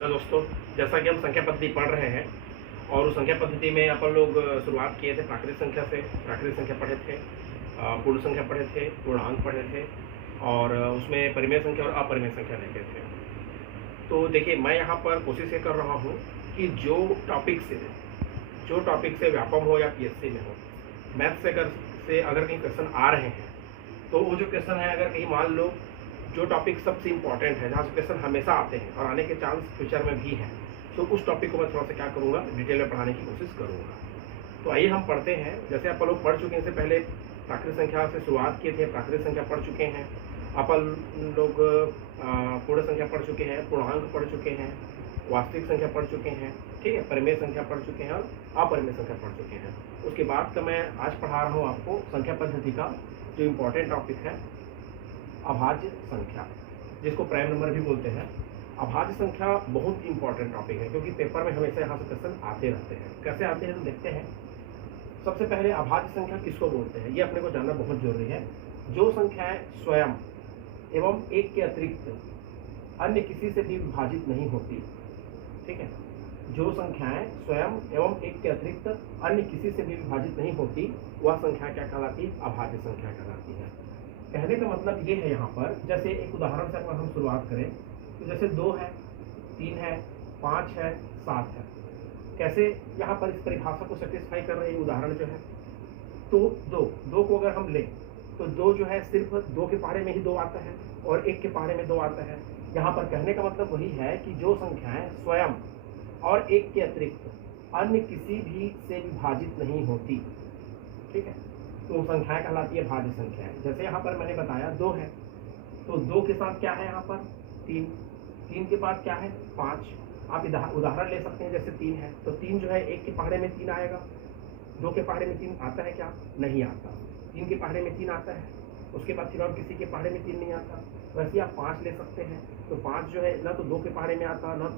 तो दोस्तों, जैसा कि हम संख्या पद्धति पढ़ रहे हैं और उस संख्या पद्धति में अपन लोग शुरुआत किए थे प्राकृतिक संख्या से। प्राकृतिक संख्या पढ़े थे, पूर्ण संख्या पढ़े थे, पूर्णांक पढ़े थे और उसमें परिमेय संख्या और अपरिमेय संख्या देखे थे। तो देखिए, मैं यहाँ पर कोशिश ये कर रहा हूँ कि जो टॉपिक से व्यापम हो या पीएससी में हो, मैथ से अगर कहीं क्वेश्चन आ रहे हैं तो वो जो क्वेश्चन है, अगर कहीं मान लो जो टॉपिक सबसे इम्पॉर्टेंट है, जहाँ से क्वेश्चन हमेशा आते हैं और आने के चांस फ्यूचर में भी हैं, तो उस टॉपिक को मैं थोड़ा सा क्या करूँगा, डिटेल में पढ़ाने की कोशिश करूँगा। तो आइए हम पढ़ते हैं। जैसे अपन लोग पढ़ चुके हैं, इससे पहले प्राकृतिक संख्या से शुरुआत किए थे, प्राकृतिक संख्या पढ़ चुके हैं। अपन लोग पूर्ण संख्या पढ़ चुके हैं, पूर्णांक पढ़ चुके हैं, वास्तविक संख्या पढ़ चुके हैं, ठीक है, परिमेय संख्या पढ़ चुके हैं और अपरिमेय संख्या पढ़ चुके हैं। उसके बाद का मैं आज पढ़ा रहा हूँ आपको संख्या पद्धति का जो इम्पोर्टेंट टॉपिक है, अभाज्य संख्या, जिसको प्राइम नंबर भी बोलते हैं। अभाज्य संख्या बहुत इंपॉर्टेंट टॉपिक है क्योंकि पेपर में हमेशा यहाँ से क्वेश्चन आते रहते हैं। कैसे आते हैं तो देखते हैं। सबसे पहले अभाज्य संख्या किसको बोलते हैं, ये अपने को जानना बहुत जरूरी है। जो संख्याएं स्वयं एवं एक के अतिरिक्त अन्य किसी से भी विभाजित नहीं होती, ठीक है, जो संख्याएं स्वयं एवं एक के अतिरिक्त अन्य किसी से भी विभाजित नहीं होती, वह संख्या क्या कहलाती है, अभाज्य संख्या कहलाती है। कहने का मतलब ये है यहाँ पर, जैसे एक उदाहरण से अगर हम शुरुआत करें तो जैसे 2 है, 3 है, 5 है, 7 है। कैसे यहाँ पर इस परिभाषा को सेटिस्फाई कर रहे हैं उदाहरण जो है, तो दो को अगर हम लें तो 2 जो है सिर्फ 2 के पहाड़े में ही 2 आता है और 1 के पहाड़े में 2 आता है। यहाँ पर कहने का मतलब वही है कि जो संख्याएं स्वयं और 1 के अतिरिक्त अन्य किसी भी से विभाजित नहीं होती, ठीक है, तो संख्याएं कहलाती है भाज्य संख्याएं। जैसे यहाँ पर मैंने बताया 2 है, तो 2 के साथ क्या है यहाँ पर 3, 3 के बाद क्या है 5। आप उदाहरण ले सकते हैं, जैसे 3 है तो 3 जो है 1 के पहाड़े में 3 आएगा, 2 के पहाड़े में 3 आता है क्या, नहीं आता। 3 के पहाड़े में 3 आता है, उसके बाद फिर और किसी के पहाड़े में 3 नहीं आता। वैसे आप 5 ले सकते हैं, तो 5 जो है ना तो 2 के पहाड़े में आता, ना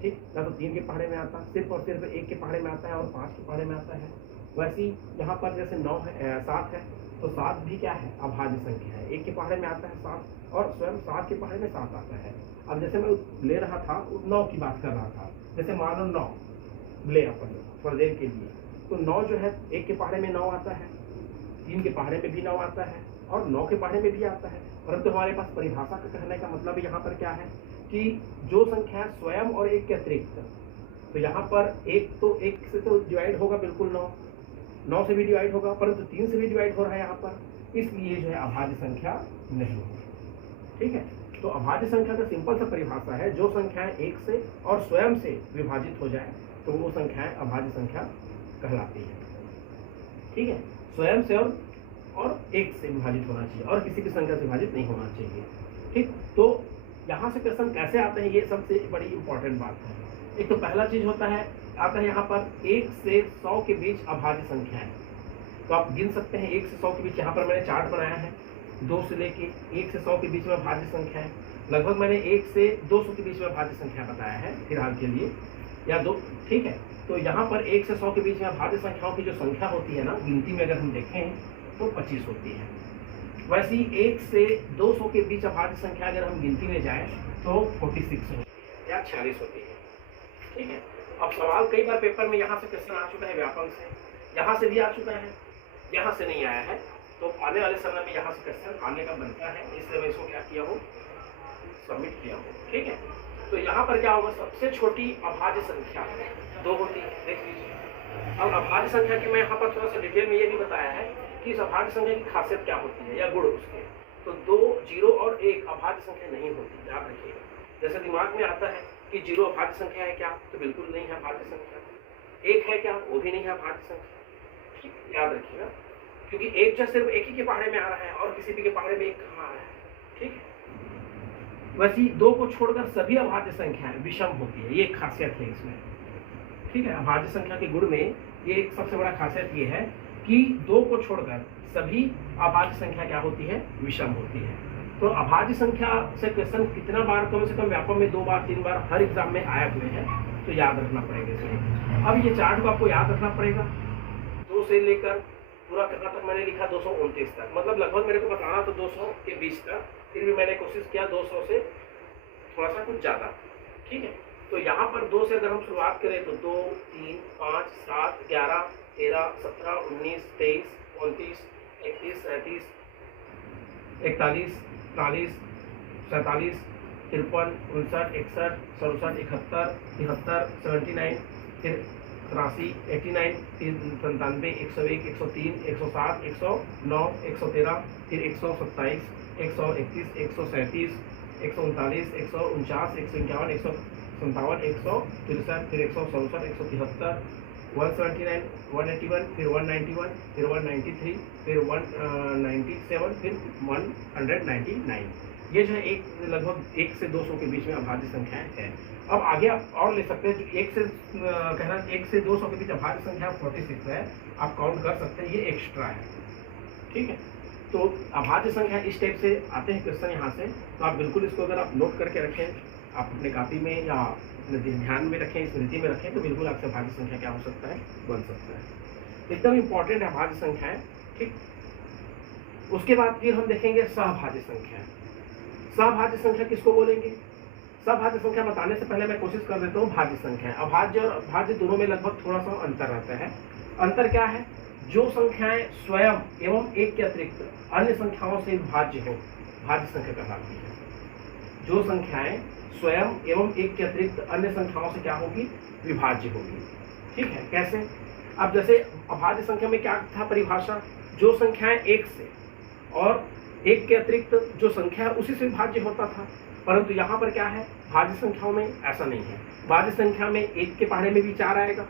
ठीक, ना तो 3 के पहाड़े में आता, सिर्फ और सिर्फ 1 के पहाड़े में आता है और 5 के पहाड़े में आता है। वैसे ही यहाँ पर जैसे 9 है, 7 है, तो 7 भी क्या है, अभाज्य संख्या है। 1 के पहाड़े में आता है 7 और स्वयं 7 के पहाड़े में 7 आता है। अब जैसे मैं ले रहा था 9 की बात कर रहा था, जैसे मान लो 9 ले अपन थोड़ी देर के लिए, तो 9 जो है 1 के पहाड़े में 9 आता है, 3 के पहाड़े में भी 9 आता है और 9 के पहाड़े में भी आता है। परंतु हमारे पास परिभाषा का कहने का मतलब यहाँ पर क्या है कि जो संख्या स्वयं और 1 के अतिरिक्त, तो यहाँ पर 1 तो 1 से तो डिवाइड होगा बिल्कुल 9 से भी डिवाइड होगा, परंतु 3 से भी डिवाइड हो रहा है यहाँ पर, इसलिए जो है अभाज्य संख्या नहीं होगी, ठीक है। तो अभाज्य संख्या का सिंपल सा परिभाषा है, जो संख्याएं 1 से और स्वयं से विभाजित हो जाए तो वो संख्याएं अभाज्य संख्या कहलाती है, ठीक है। स्वयं से और 1 से विभाजित होना चाहिए और किसी भी संख्या से विभाजित नहीं होना चाहिए, ठीक। तो यहाँ से क्वेश्चन कैसे आते हैं, ये सबसे बड़ी इंपॉर्टेंट बात है। एक तो पहला चीज होता है, आता है यहाँ पर 1 से 100 के बीच अभाज्य संख्या है, तो आप गिन सकते हैं 1 से 100 के बीच। यहाँ पर मैंने चार्ट बनाया है, 2 से लेके 1 से 100 के बीच में अभाज्य संख्या है। लगभग मैंने 1 से 200 के बीच में अभाज्य संख्या बताया है फिलहाल के लिए, या 2, ठीक है। तो यहाँ पर 1 से 100 के बीच में अभाज्य संख्याओं की जो संख्या होती है ना, गिनती में अगर हम देखें तो 25 होती है। वैसे ही 1 से 200 के बीच अभाज्य संख्या अगर हम गिनती में जाए तो 46 होती है या 46 होती है, ठीक है। अब सवाल कई बार पेपर में यहाँ से क्वेश्चन आ चुका है व्यापक से, यहाँ से भी आ चुका है, यहाँ से नहीं आया है, तो आने वाले समय में यहाँ से क्वेश्चन आने का बनता है, इसलिए मैं इसको क्या किया हूँ, सबमिट किया हूँ, ठीक है। तो यहाँ पर क्या होगा, सबसे छोटी अभाज्य संख्या 2 होती है, देख लीजिए। अब अभाज्य संख्या की मैं यहाँ पर थोड़ा सा डिटेल में ये भी बताया है कि इस अभाज्य संख्या की खासियत क्या होती है या गुण उसके। तो 2, 0 और 1 अभाज्य संख्या नहीं होती, याद रखिएगा। जैसे दिमाग में आता है कि 0 अभाज्य संख्या है क्या, तो बिल्कुल नहीं है अभाज्य संख्या। 1 है क्या, वो भी नहीं है अभाज्य संख्या, ठीक, याद रखिएगा। क्योंकि 1 जो सिर्फ 1 ही के पहाड़े में आ रहा है और किसी भी के पहाड़े में 1 कहाँ आ रहा है, ठीक है। वैसे 2 को छोड़कर सभी अभाज्य संख्याएं विषम होती है, ये एक खासियत है इसमें, ठीक है। अभाज्य संख्या के गुण में ये एक सबसे बड़ा खासियत ये है कि 2 को छोड़कर सभी अभाज्य संख्या क्या होती है, विषम होती है। तो अभाज्य संख्या से क्वेश्चन कितना बार, कम से कम व्यापक में 2 बार 3 बार हर एग्जाम में आए हुए हैं, तो याद रखना पड़ेगा इसमें। अब ये चार्ट को आपको याद रखना पड़ेगा, 2 से लेकर पूरा कहाँ तक मैंने लिखा, 229 तक, मतलब लगभग मेरे को बताना तो 200 के बीच तक, फिर भी मैंने कोशिश किया 200 से थोड़ा सा कुछ ज़्यादा, ठीक है। तो यहाँ पर 2 से अगर हम शुरुआत करें तो 2, 3, 5, 7, 11, 13, 17, 19, 23, 29, 31, 37, 41, 42, 47, 53, 59, 61, 67, 71, 73, 79, फिर 83, 89, फिर 97, 101, 103, 107, 109, 113, फिर 127, 131, 137, 139, 149, 151, 157, 163, फिर 167, 173, 179, 181, फिर 191, फिर 193, फिर 197, फिर 199। ये जो है एक लगभग 1 से 200 के बीच में अभाज्य संख्याएं हैं। अब आगे आप और ले सकते हैं, जो 1 से कहना 1 से 200 के बीच अभाज्य संख्या 46 है, आप काउंट कर सकते हैं, ये एक्स्ट्रा है। ठीक है, तो अभाज्य संख्या इस टाइप से आते हैं क्वेश्चन यहाँ से, तो आप बिल्कुल इसको अगर आप नोट करके रखें, आप अपने कॉपी में या ध्यान में रखें, स्मृति में रखें, तो बिल्कुल आपसे अभाज्य संख्या क्या हो सकता है, बन सकता है। एकदम इंपॉर्टेंट है अभाज्य संख्याएं। ठीक, उसके बाद फिर हम देखेंगे सहभाज्य संख्या। सहभाज्य संख्या किसको बोलेंगे? सहभाज्य संख्या बताने से पहले मैं कोशिश कर देता हूँ भाज्य संख्या। अभाज्य और भाज्य दोनों में लगभग थोड़ा सा अंतर रहता है। अंतर क्या है? जो संख्याएं स्वयं एवं एक के अतिरिक्त अन्य संख्याओं से विभाज्य हो, भाज्य संख्या कहलाती है। जो संख्याएं स्वयं एवं एक के अतिरिक्त अन्य संख्याओं से क्या होगी, विभाज्य होगी। ठीक है, कैसे? अब जैसे अभाज्य संख्या में क्या था परिभाषा, जो संख्याएं एक से और एक के अतिरिक्त जो संख्या है उसी से विभाज्य होता था। परंतु यहाँ पर क्या है, भाज्य संख्याओं में ऐसा नहीं है। भाज्य संख्या में एक के पहाड़े में भी 4 आएगा,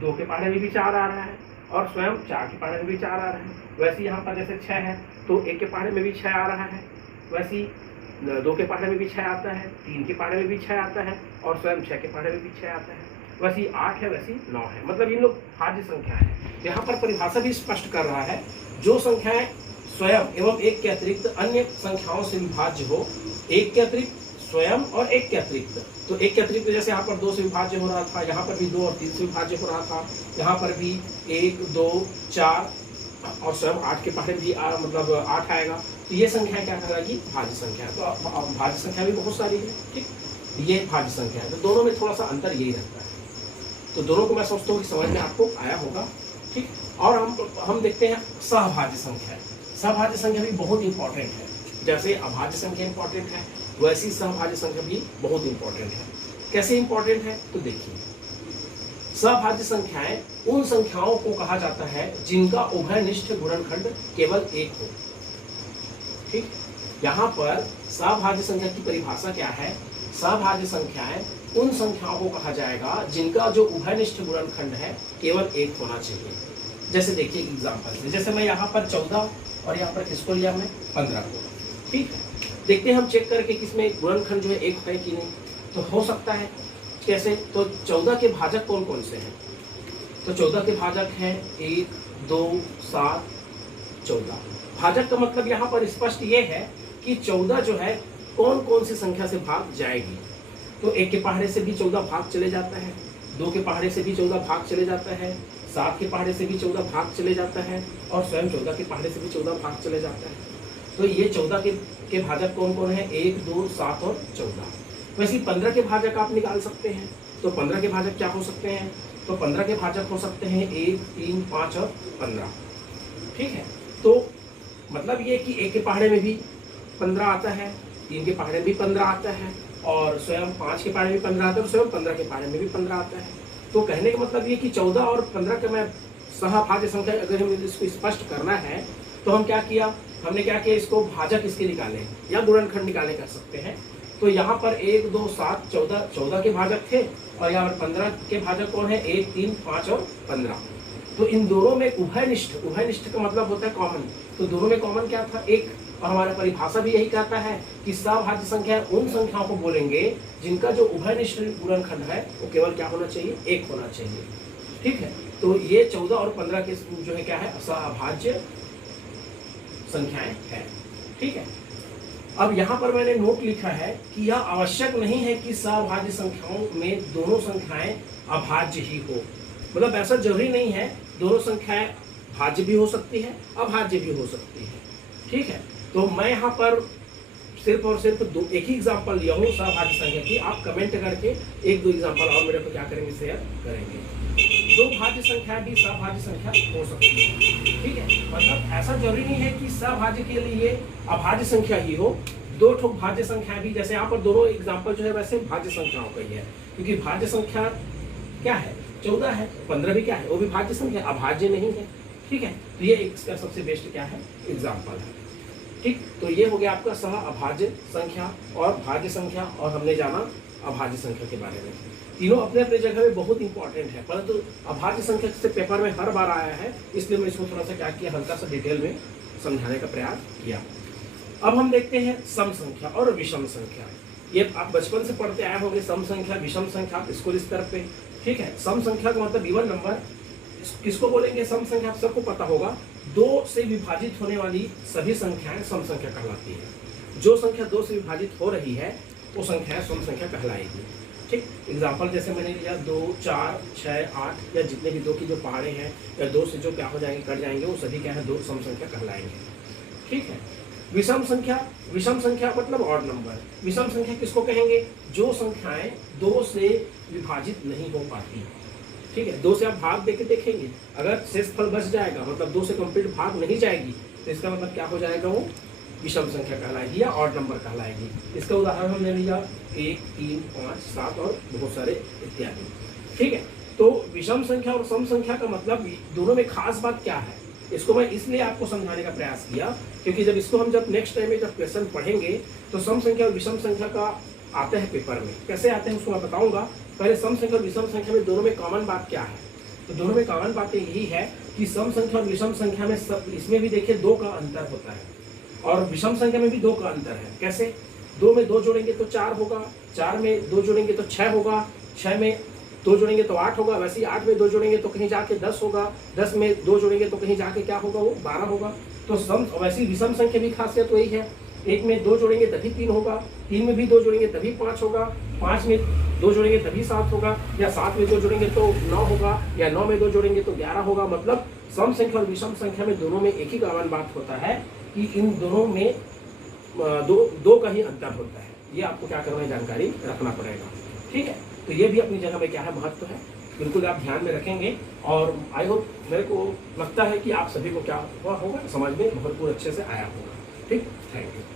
2 के पहाड़े में भी 4 आ रहा है, और स्वयं 4 के पहाड़े में भी 4 आ रहा है। वैसे यहाँ पर जैसे 6 है तो 1 के पहाड़े में भी 6 आ रहा है, वैसी 2 के पहाड़े में भी 6 आता है, 3 के पहाड़े में भी 6 आता है, और स्वयं 6 के पहाड़े में भी 6 आता है। वैसी 8 है, वैसी 9 है। मतलब इन लोग भाज्य संख्या है। यहाँ पर परिभाषा भी स्पष्ट कर रहा है, जो संख्याएं स्वयं एवं एक के अतिरिक्त अन्य संख्याओं से विभाज्य हो, एक के अतिरिक्त स्वयं और एक के अतिरिक्त, तो एक के अतिरिक्त जैसे यहाँ पर 2 से विभाज्य हो रहा था, यहाँ पर भी 2 और 3 से विभाज्य हो रहा था, यहाँ पर भी 1, 2, 4 और स्वयं 8 के पहाड़े भी मतलब 8 आएगा। तो ये संख्या क्या कहलाएगी, भाज्य संख्या। तो भाज्य संख्या भी बहुत सारी है। ठीक, ये भाज्य संख्या है। तो दोनों में थोड़ा सा अंतर यही रहता है। तो दोनों को मैं सोचता हूँ कि समझ में आपको आया होगा। ठीक, और हम देखते हैं सहभाज्य संख्या। सहभाज्य संख्या भी बहुत इंपॉर्टेंट है। जैसे अभाज्य संख्या इंपॉर्टेंट है, वैसी सहभाज्य संख्या भी बहुत इंपॉर्टेंट है। कैसे इंपॉर्टेंट है तो देखिए, सहभाज्य संख्याएं उन संख्याओं को कहा जाता है जिनका उभयनिष्ठ गुणनखंड केवल 1 हो। ठीक, यहाँ पर सहभाज्य संख्या की परिभाषा क्या है? सहभाज्य संख्याएं उन संख्याओं को कहा जाएगा जिनका जो उभयनिष्ठ गुणनखंड है केवल 1 होना चाहिए। जैसे देखिए एग्जाम्पल से, जैसे मैं यहाँ पर 14 और यहाँ पर किसको लिया, मैं 15 को। ठीक है, देखते हैं हम चेक करके किसमें गुणनखंड जो है 1 है कि नहीं। तो हो सकता है कैसे, तो 14 के भाजक कौन कौन से हैं? तो 14 के भाजक हैं 1, 2, 7, 14। भाजक का मतलब यहाँ पर स्पष्ट ये है कि 14 जो है कौन कौन सी संख्या से भाग जाएगी। तो 1 के पहाड़े से भी 14 भाग चले जाता है, 2 के पहाड़े से भी 14 भाग चले जाता है, 7 के पहाड़े से भी 14 भाग चले जाता है, और स्वयं 14 के पहाड़े से भी 14 भाग चले जाता है। तो ये 14 के भाजक कौन कौन है? 1, 2, 7 और 14। वैसे 15 के भाजक आप निकाल सकते हैं। तो 15 के भाजक क्या हो सकते हैं? तो 15 के भाजक हो सकते हैं 1, 3, 5 और 15। ठीक है, तो मतलब ये कि 1 के पहाड़े में भी 15 आता है, 3 के पहाड़े में भी 15 आता है, और स्वयं 5 के पहाड़े में 15 आता है, और स्वयं 15 के पहाड़े में भी 15 आता है। तो कहने का मतलब ये कि 14 और 15 का मैं सहभाज्य संख्या अगर हमें इसको स्पष्ट करना है तो हम क्या किया, हमने क्या किया, इसको भाजक इसके निकाले या गुणनखंड निकाले कर सकते हैं। तो यहाँ पर 1, 2, 7, 14 के भाजक थे, और यहाँ पर 15 के भाजक कौन है? 1, 3, 5 और 15। तो इन दोनों में उभयनिष्ठ, उभयनिष्ठ का मतलब होता है कॉमन। तो दोनों में कॉमन क्या था? 1। और हमारा परिभाषा भी यही कहता है कि सहभाज्य संख्या उन संख्याओं को बोलेंगे जिनका जो उभयनिष्ठ गुणनखंड है वो केवल क्या होना चाहिए? 1 होना चाहिए। ठीक है, तो ये 14 और 15 के जो है क्या है? सहभाज्य संख्याएं हैं। ठीक है, अब यहाँ पर मैंने नोट लिखा है कि यह आवश्यक नहीं है कि सहभाज्य संख्याओं में दोनों संख्याएं अभाज्य ही हो। मतलब ऐसा जरूरी नहीं है, दोनों संख्याएं भाज्य भी हो सकती है, अभाज्य भी हो सकती है। ठीक है, तो मैं यहाँ पर सिर्फ और सिर्फ एक ही एग्जांपल लिया हूँ सहभाज्य संख्या की, आप कमेंट करके एक दो एग्जांपल और मेरे को क्या करेंगे, शेयर करेंगे। दो भाज्य संख्या भी सहभाज्य संख्या हो सकती है, ठीक है। मतलब ऐसा जरूरी नहीं है कि सहभाज्य के लिए अभाज्य संख्या ही हो, दो ठोक भाज्य संख्या भी, जैसे यहाँ पर दोनों एग्जांपल जो है वैसे भाज्य संख्याओं का ही है, क्योंकि भाज्य संख्या क्या है 14 है, 15 भी क्या है, वो भी भाज्य संख्या, अभाज्य नहीं है, ठीक है। तो ये इसका सबसे बेस्ट क्या है, एग्जाम्पल है, ठीक। तो ये हो गया आपका सह अभाज्य संख्या और भाज्य संख्या, और हमने जाना अभाज्य संख्या के बारे में। तीनों अपने अपने जगह में बहुत इंपॉर्टेंट है, परंतु अभाज्य संख्या से पेपर में हर बार आया है, इसलिए मैं इसको थोड़ा सा क्या किया, हल्का सा डिटेल में समझाने का प्रयास किया। अब हम देखते हैं सम संख्या और विषम संख्या। ये आप बचपन से पढ़ते आए होंगे, सम संख्या विषम संख्या स्कूल स्तर पे, ठीक है। सम संख्या का मतलब इवन नंबर, किसको बोलेंगे सम संख्या, आप सबको पता होगा, 2 से विभाजित होने वाली सभी संख्याएं सम संख्या कहलाती है। जो संख्या 2 से विभाजित हो रही है वो संख्या सम संख्या कहलाएगी, ठीक। एग्जाम्पल जैसे मैंने लिया 2, 4, 6, 8 या जितने भी 2 की जो पहाड़े हैं या 2 से जो क्या हो जाएंगे, कट जाएंगे, वो सभी क्या है 2 सम संख्या कहलाएंगे, ठीक है। विषम संख्या, विषम संख्या मतलब ऑड नंबर। विषम संख्या किसको कहेंगे, जो संख्याएं 2 से विभाजित नहीं हो पाती, ठीक है। 2 से आप भाग देके देखेंगे, अगर शेषफल बच जाएगा मतलब 2 से कंप्लीट भाग नहीं जाएगी, तो इसका मतलब क्या हो जाएगा, वो विषम संख्या कहलाएगी या ऑड नंबर कहलाएगी। इसका उदाहरण हमने लिया 1, 3, 5, 7 और बहुत सारे इत्यादि, ठीक है। तो विषम संख्या और सम संख्या का मतलब दोनों में खास बात क्या है, इसको मैं इसलिए आपको समझाने का प्रयास किया, क्योंकि जब इसको हम जब नेक्स्ट टाइम में जब क्वेश्चन पढ़ेंगे तो सम संख्या और विषम संख्या का आते हैं पेपर में, कैसे आते हैं उसको मैं बताऊंगा। पहले सम संख्या और विषम संख्या में दोनों में कॉमन बात क्या है, तो दोनों में कॉमन बातें यही है कि सम संख्या और विषम संख्या में सब, इसमें भी देखिए 2 का अंतर होता है, और विषम संख्या में भी 2 का अंतर है। कैसे, 2 में 2 जोड़ेंगे तो 4 होगा, 4 में 2 जोड़ेंगे तो 6 होगा, 6 में 2 जोड़ेंगे तो 8 होगा, वैसे ही 8 में 2 जोड़ेंगे तो कहीं जाके 10 होगा, 10 में 2 जोड़ेंगे तो कहीं जाके क्या होगा, वो 12 होगा। तो सम, वैसे ही विषम संख्या भी खासियत वही है, 1 में 2 जोड़ेंगे तभी 3 होगा, 3 में भी 2 जोड़ेंगे तभी 5 होगा, 5 में 2 जोड़ेंगे तभी 7 होगा, या 7 में 2 जोड़ेंगे तो 9 होगा, या 9 में 2 जोड़ेंगे तो 11 होगा। मतलब सम संख्या और विषम संख्या में दोनों में एक ही कॉमन बात होता है कि इन दोनों में दो का ही अंतर होता है। ये आपको क्या करना है, जानकारी रखना पड़ेगा, ठीक है। तो ये भी अपनी जगह में क्या है, महत्व है, बिल्कुल आप ध्यान में रखेंगे। और आई होप, मेरे को लगता है कि आप सभी को क्या हुआ होगा, समझ में भरपूर अच्छे से आया होगा, ठीक। Thank you.